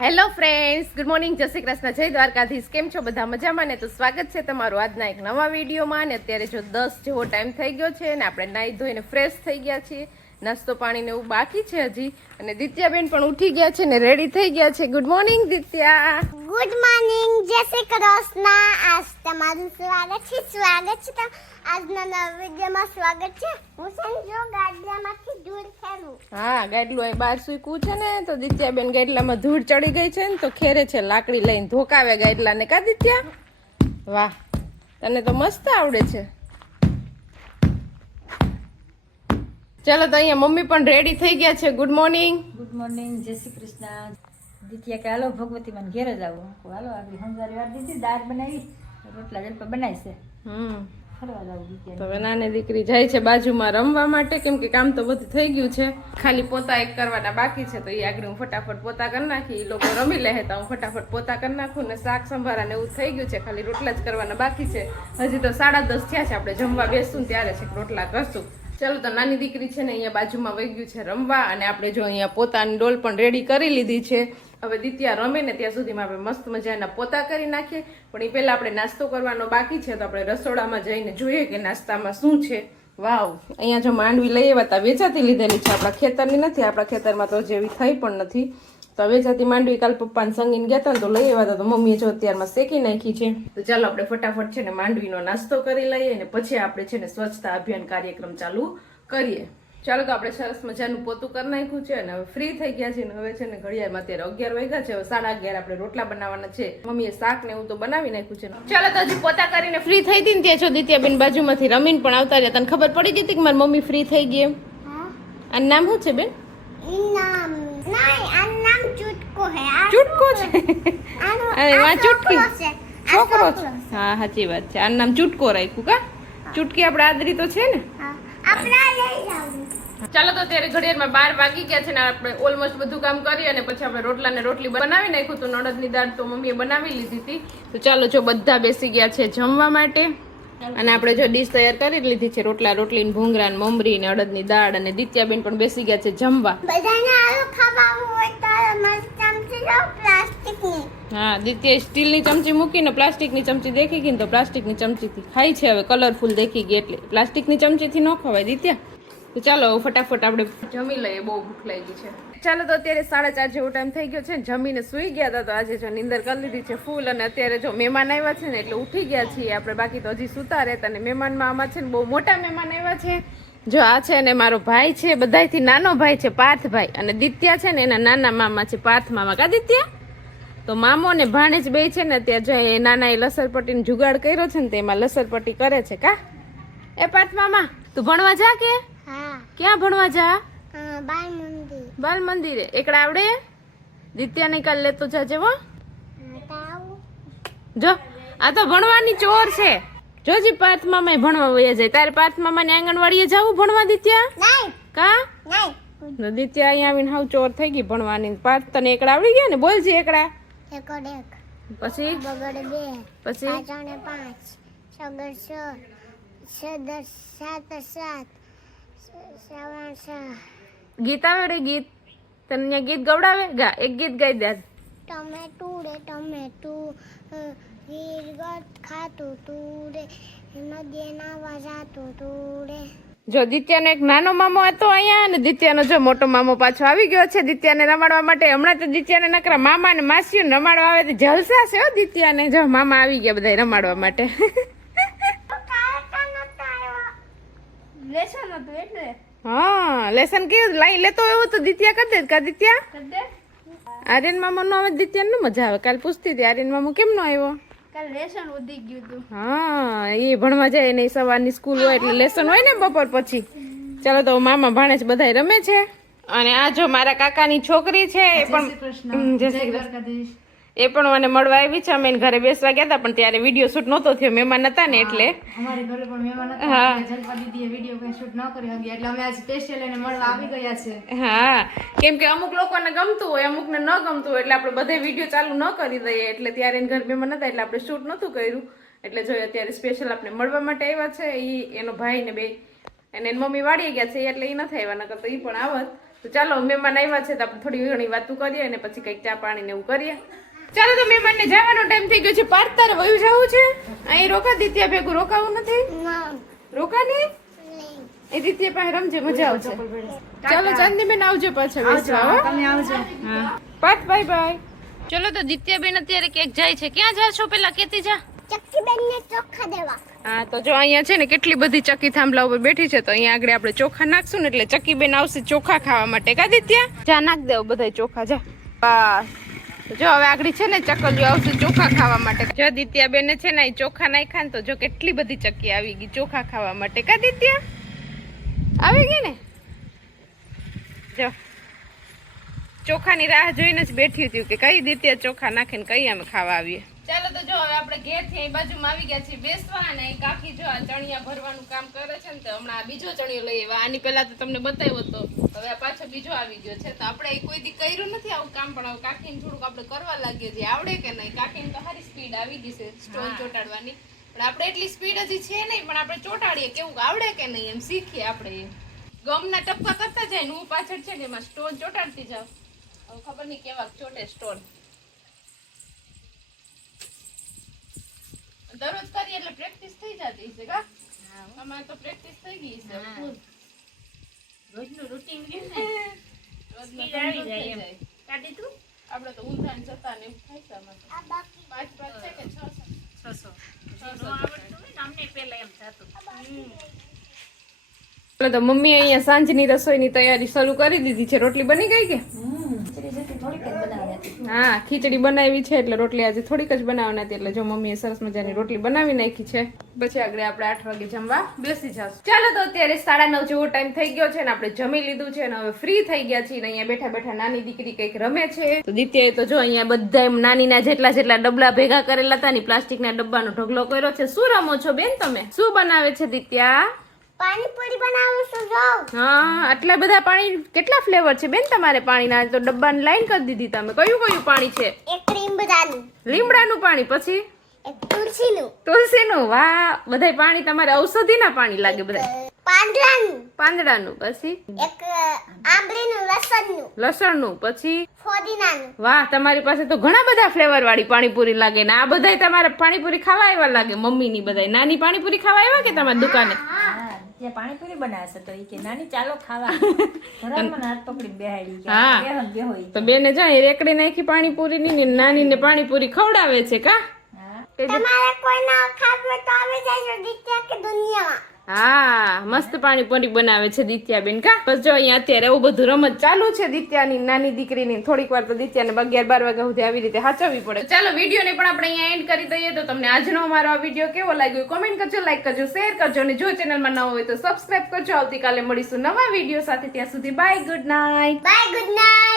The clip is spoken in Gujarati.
હેલો ફ્રેન્ડ્સ, ગુડ મોર્નિંગ, જય શ્રી કૃષ્ણ, જય દ્વારકાધીશ. કેમ છો બધા? મજામાં ને? તો સ્વાગત છે તમારું આજના એક નવા વિડીયોમાં. ને અત્યારે જો 10 જેવો ટાઈમ થઈ ગયો છે ને આપણે નાહી ધોઈને ફ્રેશ થઈ ગયા છીએ. નાસ્તો પાણી ને એવું બાકી છે હજી. અને દિત્યાબેન પણ ઉઠી ગયા છે ને રેડી થઈ ગયા છે. Good morning Ditya. Good morning, જય શ્રી કૃષ્ણ. આજ તમારું સ્વાગત છે આજના નવા વિડીયોમાં સ્વાગત છે. હું સંજો ગાડીમાંથી ધૂળ ખેરું. હા, ગાડલું અહીં બહાર સૂકવું છે ને તો દિત્યાબેન ગાડલામાં ધૂળ ચડી ગઈ છે ને તો ખેરે છે લાકડી લઈને ધોકાવે ગાડલાને. કા દિત્યા? વાહ, તને તો મસ્ત આવડે છે. ચાલો તો અહીંયા મમ્મી પણ રેડી થઈ ગયા છે. Good morning. ગુડ મોર્નિંગ, જય શ્રી કૃષ્ણ. દિત્યા કે હાલો ભગવતી મને ઘેર જ આવું. હાલો આગળ હંગારી વાર દીધી, દાળ બનાવી, રોટલા જલપા બનાવી છે. ફરવા જવું દિત્યા. તો હવે નાની દીકરી જાય છે બાજુમાં રમવા માટે, કેમ કે કામ તો બધું થઈ ગયું છે. ખાલી પોતા એક કરવાના બાકી છે તો એ આગળ હું ફટાફટ પોતા કરી નાખી. એ લોકો રમી લે તો હું ફટાફટ પોતા કરી નાખું ને શાક સંભારા ને એવું થઈ ગયું છે. ખાલી રોટલા જ કરવાના બાકી છે. હજી તો 10:30 થયા છે. આપણે જમવા બેસશું ને ત્યારે છે રોટલા કરશું. ચાલો તો નાની દીકરી છે ને અહીંયા બાજુમાં વહી ગયું છે રમવા. અને આપણે જો અહીંયા પોતાની ડોલ પણ રેડી કરી લીધી છે. હવે દિત્યા રમે ને ત્યાં સુધીમાં આપણે મસ્ત મજાના પોતા કરી નાખીએ. પણ એ પહેલા આપણે નાસ્તો કરવાનો બાકી છે તો આપણે રસોડામાં જઈને જોઈએ કે નાસ્તામાં શું છે. વાવ, અહીંયા જો માંડવી લઈ આવ્યા હતા, વેચાતી લીધેલી છે, આપણા ખેતરની નથી. આપણા ખેતરમાં તો જેવી થઈ પણ નથી. તો વેચાતી માંડવી કાલ પપ્પાને સંગીને ગયા હતા ને તો લઈ આવ્યા હતા, તો મમ્મીએ જો અત્યારમાં શેકી નાખી છે. તો ચાલો આપણે ફટાફટ છે ને માંડવીનો નાસ્તો કરી લઈએ અને પછી આપણે છે ને સ્વચ્છતા અભિયાન કાર્યક્રમ ચાલુ કરીએ. ચાલો તો આપણે સરસ મજાનું પોતું કરી નાખ્યું છે અને હવે ફ્રી થઈ ગયા છે. હવે છે ને ઘડિયાળમાં અત્યારે 11 વાગ્યા છે. હવે 11:30 આપણે રોટલા બનાવવાના છે. મમ્મીએ શાક ને એવું તો બનાવી નાખ્યું છે. ચાલો તો હજી પોતા કરીને ફ્રી થઈ હતી ને ત્યાં જો દિત્યાબેન બાજુમાંથી રમીને પણ આવતા રહ્યા. તને ખબર પડી ગઈ હતી કે મારી મમ્મી ફ્રી થઈ ગઈ એમ? આનું નામ શું છે બેન? ચૂટકો હે. ચૂટકો છે? અરે વાહ, ચૂટકી છોકરો છે. હા, સાચી વાત છે. આનું નામ ચૂટકો રાખ્યું. કા ચૂટકી આપણે આદરી તો છે ને. ચાલો તો અત્યારે ઘડિયાળમાં 12 વાગી ગયા છે ને આપણે ઓલમોસ્ટ બધું કામ કરી અને પછી આપણે રોટલા ને રોટલી બનાવી નાખ્યું હતું. અડદની દાળ તો મમ્મીએ બનાવી લીધી હતી. તો ચાલો જો બધા બેસી ગયા છે જમવા માટે. અને આપણે જો ડીશ તૈયાર કરી લીધી છે. રોટલા રોટલી ભૂંગળા ને મમરી ને અડદની દાળ. અને દિત્યાબેન પણ બેસી ગયા છે જમવા. બધાને આલુ ખાવાનું હોય તો મસ્ત ચમચી લો પ્લાસ્ટિકની. હા, દિત્યા સ્ટીલની ચમચી મૂકીને પ્લાસ્ટિકની ચમચી દેખી ગઈ ને તો પ્લાસ્ટિકની ચમચીથી ખાઈ છે. હવે કલરફુલ દેખી ગઈ એટલે પ્લાસ્ટિકની ચમચીથી ન ખવાય દિત્યા. તો ચાલો ફટાફટ આપણે જમી લઈએ, બહુ ભૂખ લાગી છે. ચાલો તો અત્યારે 4:30 જેવો ટાઈમ થઈ ગયો છે. જમીને સૂઈ ગયા હતા તો આજે જો નીંદર કરી લીધી છે ફૂલ. અને અત્યારે જો મહેમાન આવ્યા છે ને એટલે ઉઠી ગયા છીએ આપણે. બાકી તો હજી સૂતા રહેતા. અને મહેમાનમાં આમાં છે ને બહુ મોટા મહેમાન આવ્યા છે. જો આ છે ને મારો ભાઈ છે, બધાયથી નાનો ભાઈ છે, પાર્થભાઈ. અને દિત્યા છે ને એના નાના મામા છે, પાર્થ મામા. કા દિત્યા? તો મામો ને ભાણેજ બે છે ને ત્યાં જો એ નાના એ લસરપટ્ટીનો જુગાડ કર્યો છે ને તેમાં લસરપટ્ટી કરે છે. કા એ પાર્થ મામા, તું ભણવા જા કે? હા. ક્યાં ભણવા જા? બાલ મંદિર. મંદિરે. એકડા આવડે? દિત્યા ને કાલ લેતો જાજે હો. જો આ તો ભણવાની ચોર છે. જોજી પાર્થ મામા ભણવા વયા જાય. તારે પાર્થ મામા ને આંગણવાડીએ જવું ભણવા દિત્યા? નહીં. કા નહીં. દિત્યા અહીંયા આવીને હાવ ચોર થઈ ગઈ ભણવાની. પાર્થ તને એકડા આવડી ગયા ને? બોલજી એકડા. એકડ એક. પછી બગડ બે. પછી પાંચોને 5. સગડ 6. સદર 7 7. સવણ 6. ગીત આવે રે ગીત? તને અહીંયા ગીત ગવડાવે? ગા એક ગીત ગાઈ દે. ટમેટું રે ટમેટું હીરગત ખાતું તું રે નદીએ નાવા જાતું તું રે. જો દિત્યાનો એક નાનો મામો હતો અહીંયા અને દિત્યાનો જો મોટો મામો પાછો આવી ગયો છે દિત્યાને રમાડવા માટે. હમણાં તો દિત્યાને નકરા મામા ને માસીઓ રમાડવા આવે તો જલસા છે હો દિત્યાને. જો મામા આવી ગયા બધા રમાડવા માટે. લેસન હતું એટલે. હા, લેસન કેવું લાઈ લેતો એવું તો દિત્યા કરી દે. કા દિત્યા? આર્યન મામા નો આવે દિત્યા નો મજા આવે. કાલ પૂછતી હતી આર્યન મામો કેમ નો આવ્યો? કાલ લેસન ઉડી ગયું હતું. હા, એ ભણવા જાય ને સવારની સ્કૂલ હોય એટલે લેસન હોય ને બપોર પછી. ચાલો તો મામા ભાણેજ બધા રમે છે. અને આ જો મારા કાકાની છોકરી છે એ પણ જય શ્રી કૃષ્ણ. એ પણ મને મળવા આવી છે. અમે ઘરે બેસવા ગયા હતા પણ ત્યારે વિડીયો શૂટ નહોતો થયો, મહેમાન હતા ને એટલે. અમારી ઘરે પણ મહેમાન હતા. જલપા દીદીએ વિડીયો કઈ શૂટ ન કરી હતી એટલે અમે આજ સ્પેશિયલ એને મળવા આવી ગયા છે. હા, કેમ કે અમુક લોકોને ગમતું હોય, અમુકને ન ગમતું હોય એટલે આપણે બધે વિડીયો ચાલુ ન કરી દઈએ. એટલે ત્યારે ઘર મહેમાન હતા એટલે આપણે શૂટ નહોતું કર્યું. એટલે જો અત્યારે સ્પેશિયલ આપણે મળવા માટે આવ્યા છે. એનો ભાઈ ને બે અને એની મમ્મી વાળી ગયા છે એટલે એ નથી આવ્યા, નકર તો એ પણ આવત. તો ચાલો મહેમાન આવ્યા છે તો આપણે થોડી ઘણી વાતો કરીએ અને પછી કંઈક ચા પાણી ને એવું કરીએ. ચાલો તો મહેમાનને જવાનો ટાઈમ થઈ ગયો છે. પાર્થ તારે વયું જવું છે? અહીં રોકા દિત્યા ભેગું રોકાવું નથી? રોકા નહીં? એ દિત્યા પાસે રમજે, મજા આવશે. ચાલો ચાંદનીબેન આવજો પાછા બેસવા હો. તમે આવજો. હા પાર્થ બાય બાય. ચલો તો દિત્યાબેન અત્યારે ક્યાંક જાય છે. ક્યાં જા છો પેલા કેતી જા. ચક્કીબેનને ચોખા દેવા. હા તો જો અહીંયા છે ને કેટલી બધી ચક્કી થાંભલા ઉપર બેઠી છે તો અહીંયા આગળ આપણે ચોખા નાખશું ને એટલે ચક્કીબેન આવશે ચોખા ખાવા માટે. કા દિત્યા? જા નાખ દેવ બધા ચોખા જા. બસ જો હવે આગળ છે ને ચકલીઓ આવશે ચોખા ખાવા માટે. જો દિત્યાબેન છે ને ચોખા નાખ્યા ને તો જો કેટલી બધી ચક્કી આવી ગઈ ચોખા ખાવા માટે. કા દિત્યા? આવી ગઈ ને? જો ચોખાની રાહ જોઈને જ બેઠી હતી કે કઈ દિત્યા ચોખા નાખીને કઈ અમે ખાવા આવીએ. ચાલો તો જો હવે આપણે ઘેર થી અહીં બાજુમાં આવી ગયા છીએ બેસવા અને કાકી જો આ ચણિયા ભરવાનું કામ કરે છે ને તો હમણાં આ બીજો ચણિયો લઈ આવ્યા. આની પહેલા તો તમને બતાવ્યો હતો, હવે આ પાછો બીજો આવી ગયો છે. તો આપણે કોઈ દી કર્યું નથી આવું કામ, પણ હવે કાકીને થોડુંક આપણે કરવા લાગીએ છીએ. આવડે કે નહીં? કાકીને તો સારી સ્પીડ આવી ગઈ છે સ્ટોન ચોટાડવાની, પણ આપણે એટલી સ્પીડ હજી છે નહીં, પણ આપણે ચોટાડીએ કેવું આવડે કે નહીં એમ શીખીએ આપણે. એમ ગમના ટપકા કરતા જાય ને હું પાછળ છે ને એમાં સ્ટોન ચોટાડતી જાઉં. હવે ખબર નહીં કેવા ચોટે સ્ટોન. દરરોજ કરીએ એટલે પ્રેક્ટિસ થઈ જતી છે કા? અમારે તો પ્રેક્ટિસ થઈ ગઈ છે ફૂલ. રોજનું રૂટીન રહ્યું ને રોજનું સ્પીડ આવી જાય થઈ એમ. જાય. કાઢી તું આપણે તો ઊંધાને જતા ને એવું થાય છે અમારે તો. આ બાકી 5 છે કે 6 600 નો આવડતું હોય ને અમને પહેલા એમ થતું. તો મમ્મી અહીંયા સાંજની રસોઈની તૈયારી શરૂ કરી દીધી છે. રોટલી બની ગઈ કે? ખીચડી જેટલી થોડીક જ બનાવવાની હતી. હા ખીચડી બનાવી છે એટલે રોટલી આજે થોડીક જ બનાવવાની હતી. એટલે જો મમ્મીએ સરસ મજાની રોટલી બનાવી નાખી છે. પછી આગળ આપણે 8 વાગે જમવા બેસી જાશું. ચાલો તો અત્યારે 9:30 જેવો ટાઈમ થઈ ગયો છે ને આપણે જમી લીધું છે ને હવે ફ્રી થઈ ગયા છીએ ને અહીંયા બેઠા બેઠા નાની દીકરી કંઈક રમે છે. તો દિત્યાએ તો જો અહીંયા બધા નાનીના જેટલા ડબલા ભેગા કરેલા હતા ને પ્લાસ્ટિકના ડબ્બાનો ઢગલો કર્યો છે. શું રમો છો બેન તમે? શું બનાવે છે દિત્યા? પાણીપુરી બનાવું છું જો. હા આટલા બધા પાણી. કેટલા ફ્લેવર છે બેન તમારે પાણીના? તો ડબ્બાની લાઈન કરી દીધી તમે. કયું કયું પાણી છે? એક લીમડાનું, લીમડાનું પાણી, પછી એક તુલસીનું, તુલસીનું. વાહ બધા પાણી તમારે ઔષધિના પાણી લાગે બધા. પાંદડાનું, પાંદડાનું, પછી એક આંબલીનું, લસણનું, લસણનું, પછી ફોદીનાનું. વાહ તમારી પાસે તો ઘણા બધા ફ્લેવર વાળી પાણીપુરી લાગે ને આ બધાય તમારે પાણીપુરી ખાવા આવ્યા લાગે. મમ્મીની બધાય નાની પાણીપુરી ખાવા આવ્યા કે તમારી દુકાને? હા જે પાણીપુરી બનાવશે તો ઈ કે નાની ચાલો ખાવા. ધરામાં હાથ પકડી બેહાડી કે હા. બેહો ઈ. તો બેને જાય રેકડી નાખી પાણીપુરી ની નાની ને પાણીપુરી ખવડાવે છે કા? હા તમારે કોઈને ખાવું હોય તો આવી જાય દિત્યા કે દુનિયામાં. હા મસ્ત પાણીપુરી બનાવે છે દિત્યાબેન કા? બસ જો અહીંયા અત્યારે એવું બધું રમત ચાલુ છે દિત્યાની નાની દીકરીની. થોડીક વાર તો દિત્યાને 11-12 વાગ્યા સુધી આવી રીતે સાચવવી પડે. ચાલો વિડીયોને પણ આપણે અહીંયા એન્ડ કરી દઈએ. તો તમને આજનો અમારો આ વિડીયો કેવો લાગ્યો કોમેન્ટ કરજો, લાઈક કરજો, શેર કરજો અને જો ચેનલમાં નવા હોય તો સબસ્ક્રાઇબ કરજો. આવતીકાલે મળીશું નવા વિડીયો સાથે. ત્યાં સુધી bye, good night. Bye, good night.